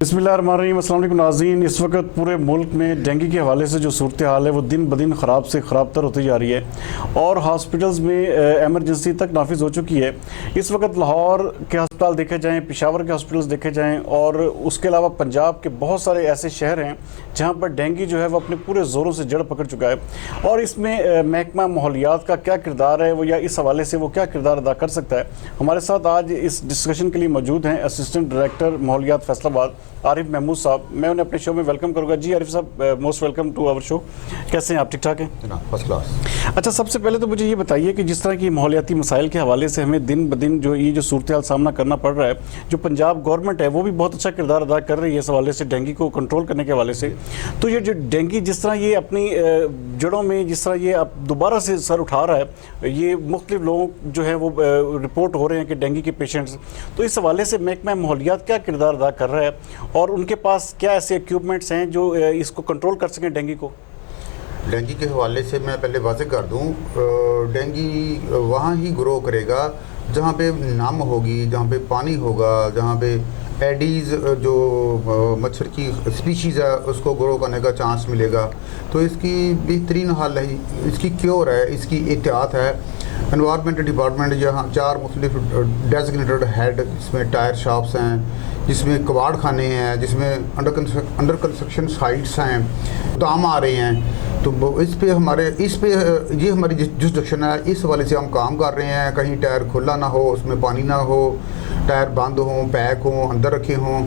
बिस्मिल्लाहिर्रहमानिर्रहीम। अस्सलाम वालेकुम नाज़रीन। इस वक्त पूरे मुल्क में डेंगू के हवाले से जो सूरत हाल है वो दिन ब दिन ख़राब से ख़राब तर होती जा रही है और हॉस्पिटल्स में एमरजेंसी तक नाफिज हो चुकी है। इस वक्त लाहौर के अस्पताल देखे जाएँ, पेशावर के हॉस्पिटल्स देखे जाएँ और उसके अलावा पंजाब के बहुत सारे ऐसे शहर हैं जहाँ पर डेंगू जो है वो अपने पूरे ज़ोरों से जड़ पकड़ चुका है। और इसमें महकमा माहौलियात का क्या किरदार है वो, या इस हवाले से वो क्या किरदार अदा कर सकता है। हमारे साथ आज इस डिस्कशन के लिए मौजूद हैं असिस्टेंट डायरेक्टर माहौलियात फैसलाबाद आरिफ महमूद साहब। मैं उन्हें अपने शो में वेलकम करूंगा। जी आरिफ साहब, most welcome to our show. कैसे हैं आप? ठीक ठाक हैं? First class. अच्छा, सबसे पहले तो मुझे ये बताइए कि जिस तरह की माहौलियाती मसाइल के हवाले से हमें दिन ब दिन जो सूरत हाल सामना करना पड़ रहा है, जो पंजाब गवर्नमेंट है वो भी बहुत अच्छा किरदार अदा कर रही है इस हवाले से, डेंगू को कंट्रोल करने के हवाले से। तो ये जो डेंगू जिस तरह ये अपनी जड़ों में जिस तरह ये अब दोबारा से सर उठा रहा है, ये मुख्तलिफ लोग जो है वो रिपोर्ट हो रहे हैं कि डेंगू के पेशेंट्स, तो इस हवाले से महकमा माहौलियात क्या किरदार अदा कर रहा है और उनके पास क्या ऐसे इक्विपमेंट्स हैं जो इसको कंट्रोल कर सकें डेंगू को? डेंगू के हवाले से मैं पहले वाज़ेह कर दूं, डेंगू वहाँ ही ग्रो करेगा जहाँ पे नम होगी, जहाँ पे पानी होगा, जहाँ पे एडीज़ जो मच्छर की स्पीशीज़ है उसको ग्रो करने का चांस मिलेगा। तो इसकी बेहतरीन हल है, इसकी क्योर है, इसकी एहतियात है। एनवायरमेंट डिपार्टमेंट यहाँ 4 मुख्तलिफ डेजिग्नेटेड हेड, इसमें टायर शॉप्स हैं, जिसमें कबाड़ खाने हैं, जिसमें अंडर कंस्ट्रक्शन साइट्स हैं, दाम आ रहे हैं। तो इस पे ये हमारी जुस्डिक्शन है, इस हवाले से हम काम कर रहे हैं। कहीं टायर खुला ना हो, उसमें पानी ना हो, टायर बंद हों, पैक हों, अंदर रखे हों।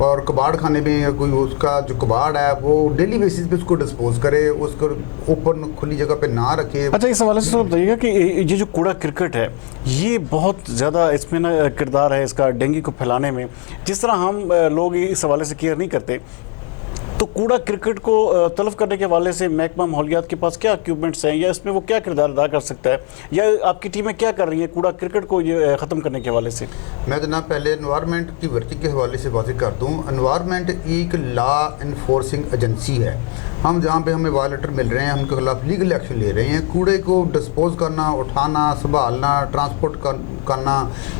और कबाड़ खाने में कोई उसका जो कबाड़ है वो डेली बेसिस पे उसको डिस्पोज करे, उसको ओपन खुली जगह पे ना रखे। अच्छा, इस हवाले से तो बताइएगा कि ये जो कूड़ा क्रिकेट है ये बहुत ज़्यादा इसमें ना किरदार है इसका डेंगू को फैलाने में। जिस तरह हम लोग इस हवाले से केयर नहीं करते, तो कूड़ा क्रिकेट को तलब करने के हवाले से महकमा माहौलियात के पास क्या इक्विपमेंट्स हैं, या इसमें वो क्या किरदार अदा कर सकता है, या आपकी टीमें क्या कर रही हैं कूड़ा क्रिकेट को ये ख़त्म करने के हवाले से? मैं जनाब पहले एनवायरनमेंट की वर्किंग के हवाले से बातें कर दूँ। एनवायरनमेंट एक लॉ इन्फोर्सिंग एजेंसी है। हम जहाँ पे हमें वायलेटर मिल रहे हैं, उनके खिलाफ लीगल एक्शन ले रहे हैं। कूड़े को डिस्पोज करना, उठाना, संभालना, ट्रांसपोर्ट करना,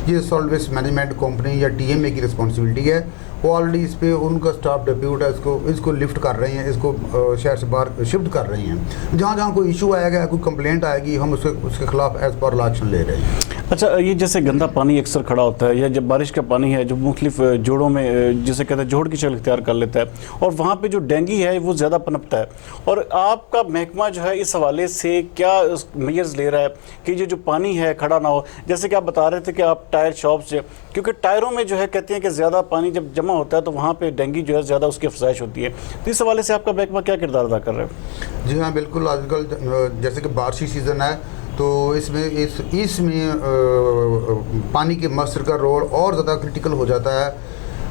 ये सॉलिड वेस्ट मैनेजमेंट कंपनी या TMA की रिस्पॉन्सिबिलिटी है। वो ऑलरेडी इस पे उनका स्टाफ डिप्यूट है, इसको लिफ्ट कर रहे हैं, इसको शहर से बाहर शिफ्ट कर रहे हैं। जहाँ जहाँ कोई इशू आएगा, कोई कंप्लेंट आएगी, हम उसके खिलाफ एज पर लॉ एक्शन ले रहे हैं। अच्छा, ये जैसे गंदा पानी अक्सर खड़ा होता है, या जब बारिश का पानी है जो मुख्तलिफ जोड़ों में जिसे कहते हैं जोड़ की शक्ल इख्तियार कर लेता है, और वहाँ पे जो डेंगू है वो ज़्यादा पनपता है, और आपका महकमा जो है इस हवाले से क्या मेजर्स ले रहा है कि ये जो पानी है खड़ा ना हो? जैसे कि आप बता रहे थे कि आप टायर शॉप से, क्योंकि टायरों में जो है कहते हैं कि ज़्यादा पानी जब जमा होता है तो वहाँ पर डेंगू जो है ज़्यादा उसकी अफजाइश होती है। तो इस हवाले से आपका महकमा क्या किरदार अदा कर रहा है? जी हाँ, बिल्कुल। आजकल जैसे कि बारिशी सीज़न है तो इसमें पानी के मस्टर का रोल और ज़्यादा क्रिटिकल हो जाता है।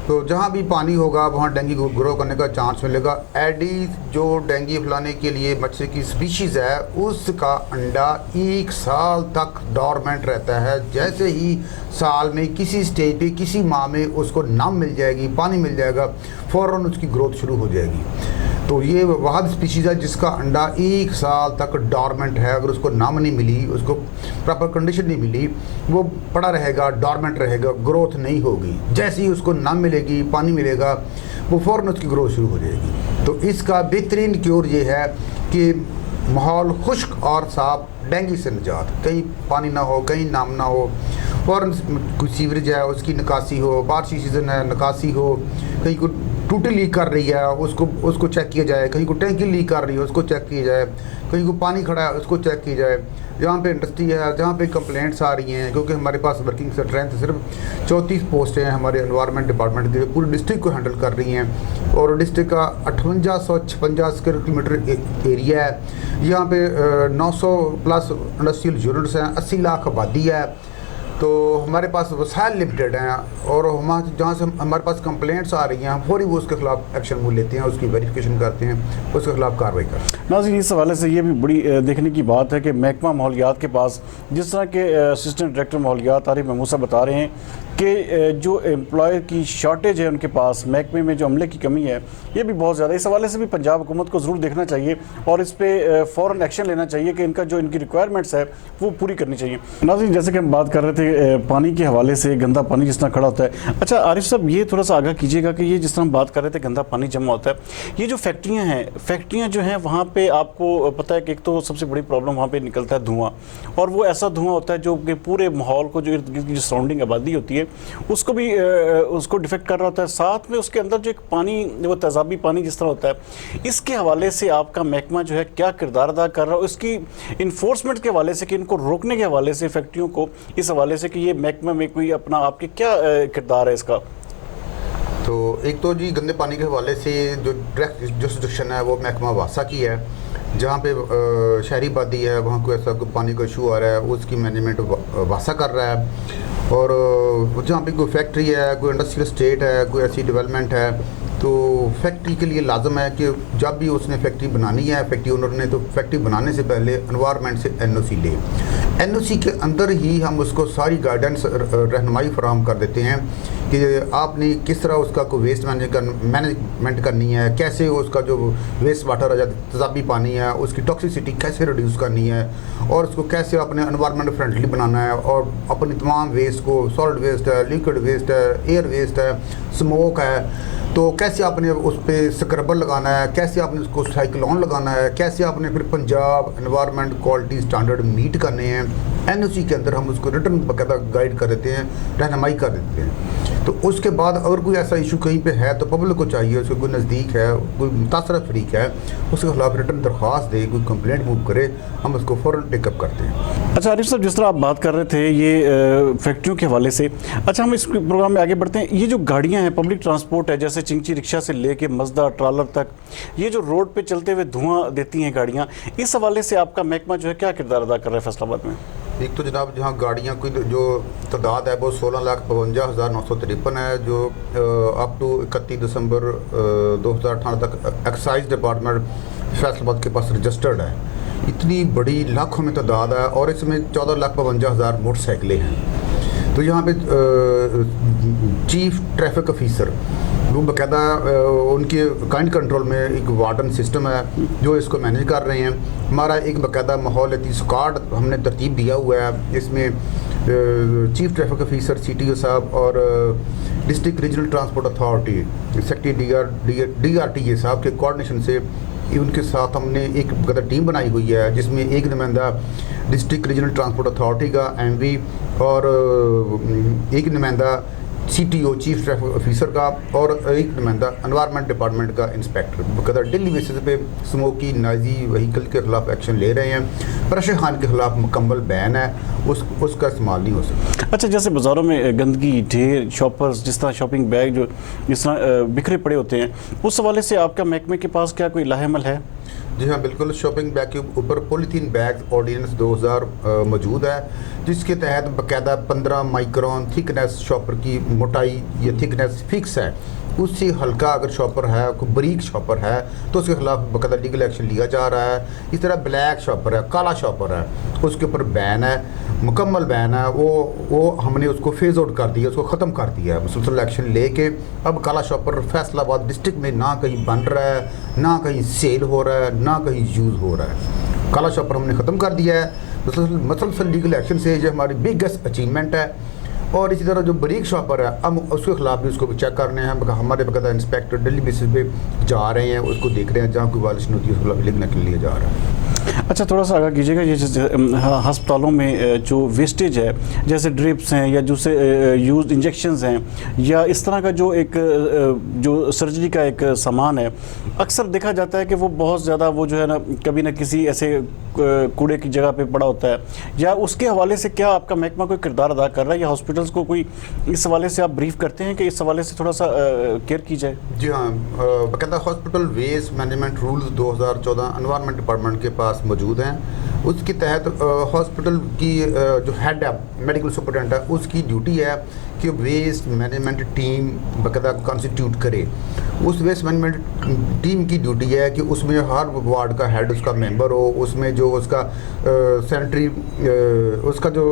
तो जहाँ भी पानी होगा वहाँ डेंगू ग्रो करने का चांस मिलेगा। एडीज जो डेंगू फैलाने के लिए मच्छर की स्पीशीज़ है, उसका अंडा 1 साल तक डॉर्मेंट रहता है। जैसे ही साल में किसी स्टेज पे, किसी माह में उसको नम मिल जाएगी, पानी मिल जाएगा, फ़ौरन उसकी ग्रोथ शुरू हो जाएगी। तो ये वाहद स्पीशीज़ है जिसका अंडा 1 साल तक डॉर्मेंट है। अगर उसको नम नहीं मिली, उसको प्रॉपर कंडीशन नहीं मिली, वो पड़ा रहेगा, डॉर्मेंट रहेगा, ग्रोथ नहीं होगी। जैसे ही उसको नम मिलेगी, पानी मिलेगा, वो फ़ौरन उसकी ग्रोथ शुरू हो जाएगी। तो इसका बेहतरीन क्योर ये है कि माहौल खुश्क और साफ, डेंगू से निजात। कहीं पानी ना हो, कहीं नम ना हो, फ़ौरन कोई सीवरेज है उसकी निकासी हो, बारिशी सीज़न है निकासी हो, कहीं को टूटी लीक कर रही है उसको चेक किया जाए, कहीं को टैंकी लीक कर रही है उसको चेक किया जाए, कहीं को पानी खड़ा है उसको चेक किया जाए। जहाँ पे इंडस्ट्री है, जहाँ पे कंप्लेंट्स आ रही हैं, क्योंकि हमारे पास वर्किंग स्ट्रेंथ सिर्फ 34 पोस्टें हैं हमारे एनवायरनमेंट डिपार्टमेंट की, पूरी डिस्ट्रिक्ट को हैंडल कर रही हैं। और डिस्ट्रिक्ट का 5856 स्क्वायर किलोमीटर एरिया है। यहाँ पे 900 प्लस इंडस्ट्रियल यूनिट्स हैं, 80 लाख आबादी है। तो हमारे पास वसाइल लिमिटेड हैं, और हम जहाँ से हमारे पास कंप्लेंट्स आ रही हैं, हम फौरी वो उसके खिलाफ एक्शन वो लेते हैं, उसकी वेरिफिकेशन करते हैं, उसके खिलाफ कार्रवाई करते हैं। नाज़रीन, इस हवाले से ये भी बड़ी देखने की बात है कि महकमा माहौलियात के पास, जिस तरह के असिस्टेंट डायरेक्टर माहौलियात आरिफ महमूद साहब बता रहे हैं कि जो एम्प्लॉयर की शॉर्टेज है उनके पास, महकमे में जो अमले की कमी है ये भी बहुत ज़्यादा। इस हवाले से भी पंजाब हुकूमत को ज़रूर देखना चाहिए और इस पर फ़ौरन एक्शन लेना चाहिए कि इनका जो इनकी रिक्वायरमेंट्स है वो पूरी करनी चाहिए। नाज़रीन, जैसे कि हम बात कर रहे थे पानी के हवाले से, गंदा पानी जिस तरह खड़ा होता है। अच्छा आरिफ साहब, ये थोड़ा सा आगाह कीजिएगा कि ये जिस तरह हम बात कर रहे थे गंदा पानी जमा होता है, ये जो फैक्ट्रियाँ हैं, फैक्ट्रियाँ जो हैं वहाँ पर आपको पता है कि एक तो सबसे बड़ी प्रॉब्लम वहाँ पर निकलता है धुआँ, और वो ऐसा धुआँ होता है जो कि पूरे माहौल को, जो इर्द गिर्द की जो सराउंडिंग आबादी होती है उसको भी उसको डिफेक्ट कर रहा होता है। साथ में उसके अंदर जो एक पानी, वो तेजाबी पानी जिस तरह होता है, इसके हवाले से आपका महकमा जो है क्या किरदार अदा कर रहा है, उसकी इन्फोर्समेंट के हवाले से, कि इनको रोकने के हवाले से, फैक्ट्रियों को इस हवाले से, कि ये महकमा में कोई अपना आपके क्या किरदार है इसका? तो एक तो जी गंदे पानी के हवाले से जो डायरेक्ट जुरिस्डिक्शन है वो महकमा वासा की है। जहाँ पे शहरी आबादी है वहाँ कोई ऐसा कोई पानी का इशू आ रहा है उसकी मैनेजमेंट वासा कर रहा है। और जहाँ पे कोई फैक्ट्री है, कोई इंडस्ट्रियल स्टेट है, कोई ऐसी डेवलपमेंट है, तो फैक्ट्री के लिए लाजम है कि जब भी उसने फैक्ट्री बनानी है, फैक्ट्री ओनर ने, तो फैक्ट्री बनाने से पहले एनवायरनमेंट से एनओसी ले। एनओसी के अंदर ही हम उसको सारी गाइडेंस रहनुमाई फराहम कर देते हैं कि आपने किस तरह उसका कोई वेस्ट मैनेजमेंट करनी है, कैसे उसका जो वेस्ट वाटर है, तेजाबी पानी है, उसकी टॉक्सिसिटी कैसे रिड्यूस करनी है, और उसको कैसे अपने एनवायरनमेंट फ्रेंडली बनाना है, और अपनी तमाम वेस्ट को, सॉलिड वेस्ट है, लिक्विड वेस्ट है, एयर वेस्ट है, स्मोक है, तो कैसे आपने उस पर स्क्रबर लगाना है, कैसे आपने उसको साइक्लोन लगाना है, कैसे आपने फिर Punjab environment quality standard meet करने हैं। एनओसी के अंदर हम उसको रिटर्न बाकायदा गाइड कर देते हैं, रहनुमाई कर देते हैं। तो उसके बाद अगर कोई ऐसा इशू कहीं पे है तो पब्लिक को चाहिए, उसको कोई नज़दीक है, कोई मुतासरा फरीक है, उसके खिलाफ रिटर्न दरख्वास्त दे, कोई कंप्लेंट मूव करे, हम उसको फ़ौरन टेकअप करते हैं। अच्छा आरिफ साहब, जिस तरह आप बात कर रहे थे ये फैक्ट्रियों के हवाले से, अच्छा हम इस प्रोग्राम में आगे बढ़ते हैं। ये जो गाड़ियाँ हैं, पब्लिक ट्रांसपोर्ट है, जैसे चिंची रिक्शा से लेके मजदा ट्रालर तक, ये जो रोड पे चलते हुए धुआं देती हैं गाड़ियाँ, इस हवाले से आपका महकमा जो है क्या किरदार अदा कर रहा है फैसलाबाद में? एक तो जनाब जहाँ गाड़ियाँ की जो तादाद है वो 16,52,953 है, जो अप टू 31 दिसंबर 2018 तक एक्साइज डिपार्टमेंट फैसलाबाद के पास रजिस्टर्ड है। इतनी बड़ी लाखों में तादाद है, और इसमें 14,52,000 मोटरसाइकिलें हैं। तो यहाँ पे चीफ ट्रैफिक ऑफिसर वो बाकायदा उनके काइंड कंट्रोल में एक वार्डन सिस्टम है जो इसको मैनेज कर रहे हैं। हमारा एक बाकायदा माहौलियाती स्क्वाड हमने तरतीब दिया हुआ है, इसमें चीफ ट्रैफिक ऑफिसर CTO साहब और district regional transport authority secretary DRTA साहब के कोऑर्डिनेशन से उनके साथ हमने एक बाकायदा टीम बनाई हुई है, जिसमें एक नुमाइंदा डिस्ट्रिक्ट रीजनल ट्रांसपोर्ट अथॉरिटी का MV और एक नुमाइंदा CTO चीफ ट्रैफिक ऑफिसर का और एक नुमाइंदा एनवायरनमेंट डिपार्टमेंट का इंस्पेक्टर बकायदा डेली बेसिस पे स्मोकी नाइजी व्हीकल के खिलाफ एक्शन ले रहे हैं। प्रेशर खान के खिलाफ मुकम्मल बैन है, उसका इस्तेमाल नहीं हो सकता। अच्छा, जैसे बाज़ारों में गंदगी ढेर, शॉपर्स जिस तरह शॉपिंग बैग जो जिस तरह बिखरे पड़े होते हैं, उस हवाले से आपका महकमे के पास क्या कोई लाहेमल है? जी हाँ, बिल्कुल। शॉपिंग बैग के ऊपर पॉलीथीन बैग ऑर्डिनेंस 2000 मौजूद है, जिसके तहत बाकायदा 15 माइक्रोन थिकनेस शॉपर की मोटाई या थिकनेस फिक्स है। उससे हल्का अगर शॉपर है, कोई बरीक शॉपर है, तो उसके खिलाफ बाकायदा लीगल एक्शन लिया जा रहा है। इस तरह ब्लैक शॉपर है, काला शॉपर है, उसके ऊपर बैन है, मुकम्मल बैन है। वो हमने उसको फेज आउट कर दिया, उसको ख़त्म कर दिया है मुसलसल एक्शन लेके। अब काला शॉपर फैसलाबाद डिस्ट्रिक्ट में ना कहीं बन रहा है, ना कहीं सेल हो रहा है, ना कहीं यूज़ हो रहा है। काला शॉपर हमने ख़त्म कर दिया है मुसलसल लीगल एक्शन से। ये हमारी बिगेस्ट अचीवमेंट है। और इसी तरह जो बरीक शॉपर है, हम उसके खिलाफ भी उसको चेक करने हैं। हमारे बकायदा इंस्पेक्टर डेली बेसिस पे जा रहे हैं, उसको देख रहे हैं, जहाँ कोई वायलेशन होती है उसको लिखने के लिए जा रहा है। अच्छा, थोड़ा सा आगे कीजिएगा। ये हस्पतालों में जो वेस्टेज है, जैसे ड्रिप्स हैं या दूसरे यूज इंजेक्शंस हैं, या इस तरह का जो एक जो सर्जरी का एक सामान है, अक्सर देखा जाता है कि वो बहुत ज़्यादा वो जो है ना कभी ना किसी ऐसे कूड़े की जगह पे पड़ा होता है। या उसके हवाले से क्या आपका महकमा कोई किरदार अदा कर रहा है, या हॉस्पिटल्स को कोई इस हवाले से आप ब्रीफ करते हैं कि इस हवाले से थोड़ा सा केयर की जाए? जी हाँ, बाकायदा hospital waste management rules 2014 environment department के पास मौजूद हैं। उसके तहत हॉस्पिटल की जो हेड है, मेडिकल सुपरिटेंडेंट है, उसकी ड्यूटी है कि वेस्ट मैनेजमेंट टीम बाकायदा कॉन्स्टिट्यूट करे उस वेस्ट मैनेजमेंट टीम की ड्यूटी है कि उसमें हर वार्ड का हेड उसका मेंबर हो, उसमें जो उसका सैनिटरी उसका जो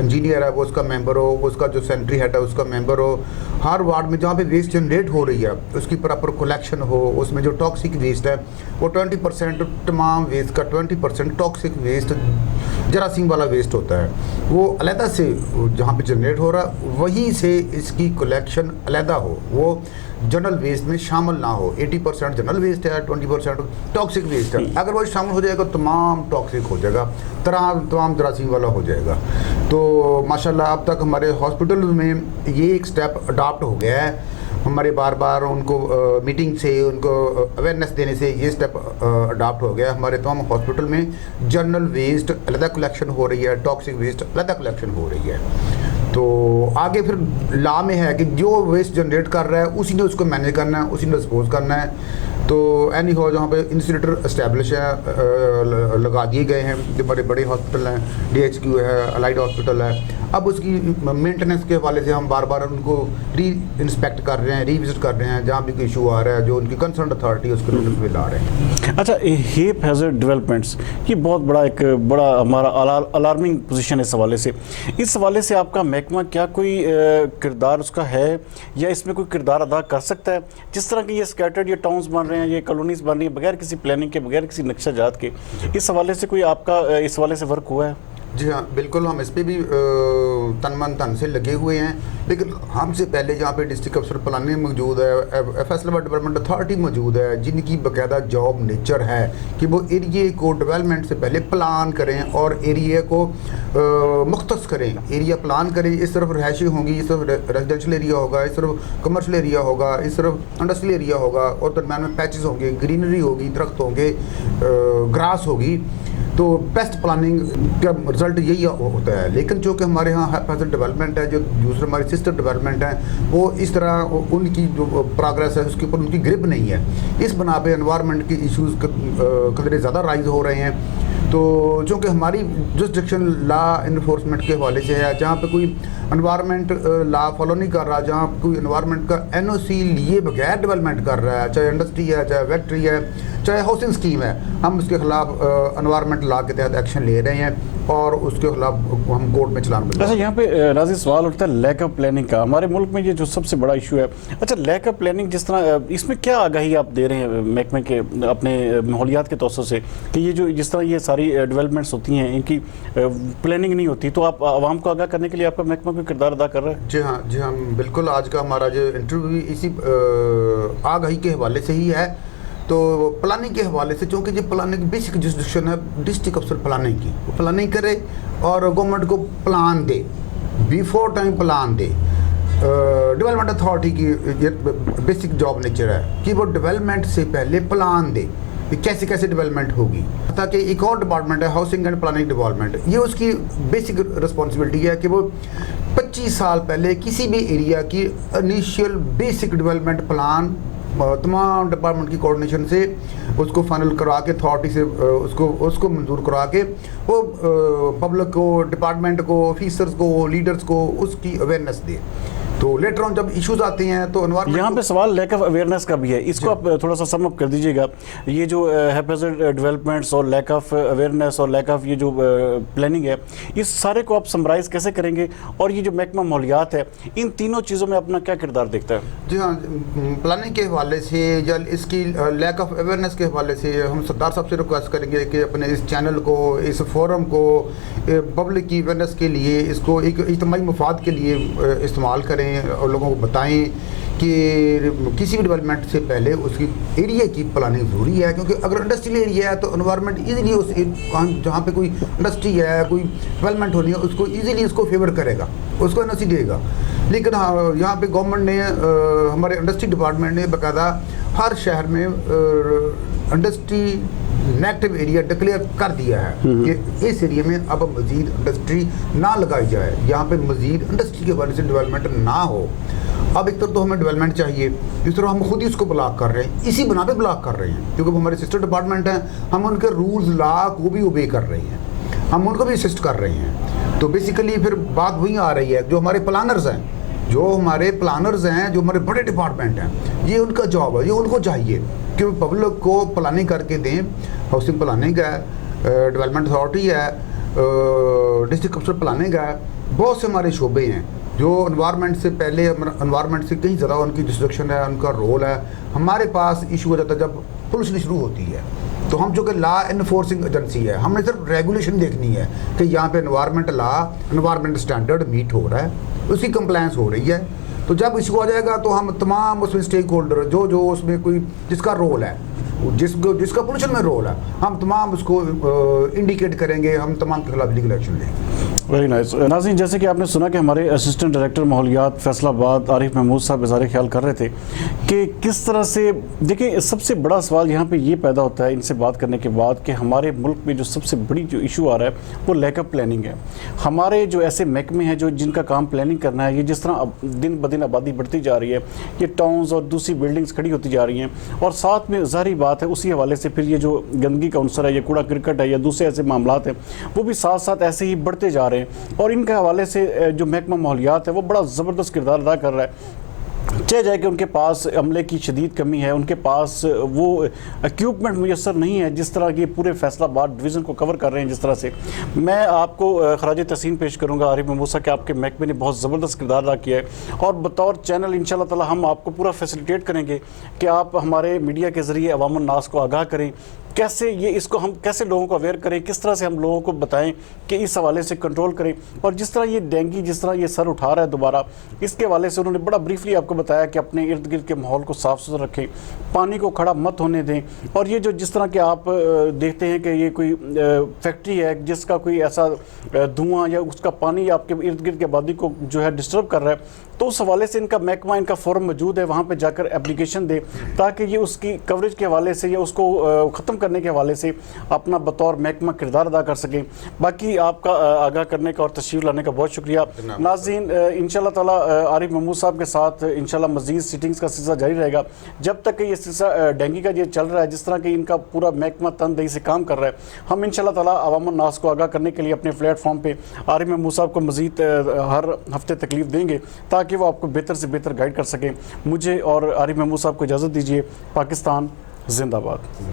इंजीनियर है वो उसका मेंबर हो, उसका जो सैनिटरी हेड है उसका मेंबर हो, हर वार्ड में जहाँ पे वेस्ट जनरेट हो रही है उसकी प्रॉपर कलेक्शन हो, उसमें जो टॉक्सिक वेस्ट है वो 20% तमाम वेस्ट का 20% टॉक्सिक वेस्ट जरासीम वाला वेस्ट होता है, वो अलहदा से जहाँ पे जनरेट हो रहा है वहीं से इसकी कलेक्शन अलहदा हो, वो जनरल वेस्ट में शामिल ना हो। 80% जनरल वेस्ट है, 20% टॉक्सिक वेस्ट है, अगर वो शामिल हो जाएगा तमाम टॉक्सिक हो जाएगा, तमाम जरासीम वाला हो जाएगा। तो माशाल्लाह अब तक हमारे हॉस्पिटल में ये एक स्टेप अडॉप्ट हो गया है, हमारे बार बार उनको मीटिंग से उनको अवेयरनेस देने से ये स्टेप अडॉप्ट हो गया। हमारे तमाम हॉस्पिटल में जनरल वेस्ट अलग कलेक्शन हो रही है, टॉक्सिक वेस्ट अलग कलेक्शन हो रही है। तो आगे फिर लॉ में है कि जो वेस्ट जनरेट कर रहा है उसी ने उसको मैनेज करना है, उसी ने डिस्पोज करना है। तो एनी हो जहाँ पे इंसिनेटर इस्टेब्लिश है लगा दिए गए हैं, जो बड़े बड़े हॉस्पिटल हैं, DHQ है, अलाइड हॉस्पिटल है, अब उसकी मेंटेनेंस के हवाले से हम बार बार उनको री इंस्पेक्ट कर रहे हैं, रिविजिट कर रहे हैं, जहाँ भी कोई इशू आ रहा है जो उनकी कंसर्न अथॉरिटी उसको नोटिस में ला रहे हैं। अच्छा, हेप हैजर्ड डेवलपमेंट्स ये बहुत बड़ा हमारा अलार्मिंग पोजीशन है इस हवाले से आपका महकमा क्या कोई किरदार उसका है या इसमें कोई किरदार अदा कर सकता है? जिस तरह के ये स्कैटर्ड ये टाउन्स बन रहे हैं, ये कॉलोनीज बन रही हैं बगैर किसी प्लानिंग के, बगैर किसी नक्शा के, इस हवाले से कोई आपका इस हवाले से वर्क हुआ है? जी हाँ, बिल्कुल, हम इस पर भी तन मन धन से लगे हुए हैं, लेकिन हमसे पहले जहाँ पे डिस्ट्रिक्ट अफसर प्लानिंग मौजूद है, फैसलाबाद डेवलपमेंट अथॉरिटी मौजूद है, जिनकी बाकायदा जॉब नेचर है कि वो एरिए को डेवलपमेंट से पहले प्लान करें और एरिया को मुख्तस करें, एरिया प्लान करें, इस तरफ रहायशी होंगी, इस तरफ रेजिडेंशियल एरिया होगा, इस तरफ कमर्शियल एरिया होगा, इस तरफ इंडस्ट्रियल एरिया होगा और दरम्यान में पैचेस होंगे, ग्रीनरी होगी, दरख्त होंगे, ग्रास होगी। तो बेस्ट प्लानिंग का रिजल्ट यही होता है। लेकिन जो कि हमारे यहाँ हैजर्ड डेवलपमेंट है, जो दूसरे हमारे सिस्टर डेवलपमेंट है, वो इस तरह उनकी जो प्रोग्रेस है उसके ऊपर उनकी ग्रिप नहीं है। इस बना पे एनवायरनमेंट के इश्यूज खतरे ज़्यादा राइज हो रहे हैं। तो चूँकि हमारी जुरिसडिक्शन लॉ इन्फोर्समेंट के हवाले से है, जहाँ पे कोई एनवायरनमेंट लॉ फॉलो नहीं कर रहा, जहाँ कोई एनवायरनमेंट का NOC लिए बगैर डेवलपमेंट कर रहा है, चाहे इंडस्ट्री है, चाहे फैक्ट्री है, चाहे हाउसिंग स्कीम है, हम उसके खिलाफ एनवायरनमेंट लॉ के तहत एक्शन ले रहे हैं और उसके खिलाफ हम कोर्ट में चलान बजा। अच्छा, यहाँ पे राजी सवाल उठता है लैक ऑफ प्लानिंग का। हमारे मुल्क में ये जो सबसे बड़ा इशू है, अच्छा लैक ऑफ प्लानिंग, जिस तरह इसमें क्या आगाही आप दे रहे हैं महकमे के अपने माहौलियात के तौर से कि ये जो जिस तरह ये सारी डेवलपमेंट्स होती हैं इनकी प्लानिंग नहीं होती, तो आप आवाम को आगाह करने के लिए आपका महकमा कोई किरदार अदा कर रहा है? जी हाँ, बिल्कुल। आज का हमारा जो इंटरव्यू इसी आगाही के हवाले से ही है। तो प्लानिंग के हवाले से, चूँकि ये प्लानिंग बेसिक जुरिसडिक्शन है डिस्ट्रिक्ट अफसर प्लानिंग की, वो प्लानिंग करे और गवर्नमेंट को प्लान दे, बिफोर टाइम प्लान दे। डेवलपमेंट अथॉरिटी की ये बेसिक जॉब नेचर है कि वो डेवलपमेंट से पहले प्लान दे कि कैसे कैसे डेवलपमेंट होगी। ताकि एक और डिपार्टमेंट है हाउसिंग एंड प्लानिंग डिपार्टमेंट, ये उसकी बेसिक रिस्पॉन्सिबिलिटी है कि वो 25 साल पहले किसी भी एरिया की इनिशियल बेसिक डेवलपमेंट प्लान तमाम डिपार्टमेंट की कोऑर्डिनेशन से उसको फाइनल करवा के अथॉरिटी से उसको मंजूर करवा के वो पब्लिक को, डिपार्टमेंट को, ऑफिसर्स को, लीडर्स को उसकी अवेयरनेस दे। तो लेटर ऑन जब इश्यूज आते हैं तो यहाँ पे सवाल लैक ऑफ अवेयरनेस का भी है, इसको आप थोड़ा सा सम अप कर दीजिएगा। ये जो हैजर्ड डेवलपमेंट्स और लैक ऑफ अवेयरनेस और लैक ऑफ ये जो प्लानिंग है, इस सारे को आप समराइज कैसे करेंगे? और ये जो महकमा माहौलियात है, इन तीनों चीज़ों में अपना क्या किरदार देखता है? जी हाँ, प्लानिंग के हवाले से या इसकी लैक ऑफ अवेयरनेस के हवाले से हम सरदार साहब से रिक्वेस्ट करेंगे कि अपने इस चैनल को, इस फोरम को पब्लिक की अवेयरनेस के लिए, इसको एक इज्तिमाई मफाद के लिए इस्तेमाल करें और लोगों को बताएं कि किसी भी डेवलपमेंट से पहले उसकी एरिया की प्लानिंग ज़रूरी है। क्योंकि अगर इंडस्ट्रियल एरिया है तो एनवायरनमेंट इजीली उस जहाँ पे कोई इंडस्ट्री है, कोई डेवलपमेंट होनी है, उसको इजीली उसको फेवर करेगा, उसको NOC देगा। लेकिन हाँ, यहाँ पे गवर्नमेंट ने, हमारे इंडस्ट्री डिपार्टमेंट ने बाकायदा हर शहर में इंडस्ट्री नेगेटिव एरिया डिक्लेयर कर दिया है कि इस एरिया में अब मजीद इंडस्ट्री ना लगाई जाए, यहाँ पे मजीद इंडस्ट्री के वजह से डेवलपमेंट ना हो। अब एक तरफ तो हमें डेवलपमेंट चाहिए, इस तरह हम खुद ही उसको ब्लॉक कर रहे हैं, इसी बना पे ब्लॉक कर रहे हैं, क्योंकि हमारे सिस्टर डिपार्टमेंट हैं, हम उनके रूल्स लॉ को भी ओबे कर रहे हैं, हम उनको भी असिस्ट कर रहे हैं। तो बेसिकली फिर बात वही आ रही है, जो हमारे प्लानर्स हैं जो हमारे प्लानर्स हैं, जो हमारे बड़े डिपार्टमेंट हैं, ये उनका जॉब है, ये उनको चाहिए कि वो पब्लिक को प्लानिंग करके दें। हाउसिंग प्लानिंग है, डेवलपमेंट अथॉरिटी है, डिस्ट्रिक्ट कमिश्नर प्लानिंग है, बहुत से हमारे शोबे हैं जो एनवायरनमेंट से पहले, एनवायरनमेंट से कहीं ज़्यादा उनकी डिस्ट्रक्शन है, उनका रोल है। हमारे पास इशू हो जाता है जब पुलिस शुरू होती है, तो हम जो कि लॉ इन्फोर्सिंग एजेंसी है, हमने सिर्फ रेगुलेशन देखनी है कि यहाँ पे environment law, environment standard meet हो रहा है, उसकी कंप्लायंस हो रही है। तो जब इशू आ जाएगा तो हम तमाम उसमें स्टेक होल्डर, जो जो उसमें कोई जिसका रोल है, जिसका पोल्यूशन में रोल है, हम तमाम उसको इंडिकेट करेंगे, हम तमाम के खिलाफ लीगल एक्शन लेंगे। Very nice. नाज़रीन, जैसे कि आपने सुना कि हमारे असिस्टेंट डायरेक्टर माहौलियात फैसलाबाद आरिफ महमूद साहब इज़हार ख्याल कर रहे थे कि किस तरह से, देखिए सबसे बड़ा सवाल यहाँ पे ये पैदा होता है इनसे बात करने के बाद कि हमारे मुल्क में जो सबसे बड़ी जो इशू आ रहा है वो लैक ऑफ प्लानिंग है। हमारे जो ऐसे महकमे हैं जो जिनका काम प्लानिंग करना है, ये जिस तरह दिन ब दिन आबादी बढ़ती जा रही है, ये टाउन्स और दूसरी बिल्डिंग्स खड़ी होती जा रही हैं, और साथ में ज़ाहिर बात है उसी हवाले से फिर ये जो गंदगी का अंसर है, ये कूड़ा क्रिकेट है या दूसरे ऐसे मामलात हैं, वो भी साथ साथ ऐसे ही बढ़ते जा रहे हैं। और इनके हवाले से जो महकमा माहौलियात है वो बड़ा ज़बरदस्त किरदार अदा कर रहा है। चाहे जाए कि उनके पास अमले की शदीद कमी है, उनके पास वो इक्विपमेंट मुयसर नहीं है जिस तरह की पूरे फैसलाबाद डिवीज़न को कवर कर रहे हैं। जिस तरह से मैं आपको खराज तहसीन पेश करूंगा आरिफ महमूद साहब कि आपके महकमे ने बहुत ज़बरदस्त किरदार अदा किया है, और बतौर चैनल इंशाअल्लाह ताला हम आपको पूरा फैसिलिटेट करेंगे कि आप हमारे मीडिया के ज़रिए अवामुन नास को आगाह करें, कैसे ये इसको हम कैसे लोगों को अवेयर करें, किस तरह से हम लोगों को बताएं कि इस हवाले से कंट्रोल करें। और जिस तरह ये डेंगू जिस तरह ये सर उठा रहा है दोबारा, इसके हवाले से उन्होंने बड़ा ब्रीफली आपको बताया कि अपने इर्द गिर्द के माहौल को साफ़ सुथरा रखें, पानी को खड़ा मत होने दें। और ये जो जिस तरह के आप देखते हैं कि ये कोई फैक्ट्री है जिसका कोई ऐसा धुआं या उसका पानी आपके इर्द गिर्द की आबादी को जो है डिस्टर्ब कर रहा है, तो उस हवाले से इनका महकमा, इनका फोरम मौजूद है, वहाँ पर जाकर एप्लीकेशन दे ताकि ये उसकी कवरेज के हवाले से या उसको ख़त्म करने के हवाले से अपना बतौर महकमा किरदार अदा कर सकें। बाकी आपका आगाह करने का और तशरीफ लाने का बहुत शुक्रिया। नाज़रीन, इंशाअल्लाह ताला आरिफ महमूद साहब के साथ इंशाअल्लाह मज़ीद सिटिंग्स का सिलसिला जारी रहेगा जब तक कि ये सिलसिला डेंगू का ये चल रहा है, जिस तरह कि इनका पूरा महकमा तनदेही से काम कर रहा है। हम इंशाअल्लाह ताला अवामुन नास को आगाह करने के लिए अपने प्लेटफॉर्म पर आरिफ महमूद साहब को मज़ीद हर हफ्ते तकलीफ देंगे ताकि वो आपको बेहतर से बेहतर गाइड कर सकें। मुझे और आरिफ महमूद साहब को इजाज़त दीजिए। पाकिस्तान जिंदाबाद।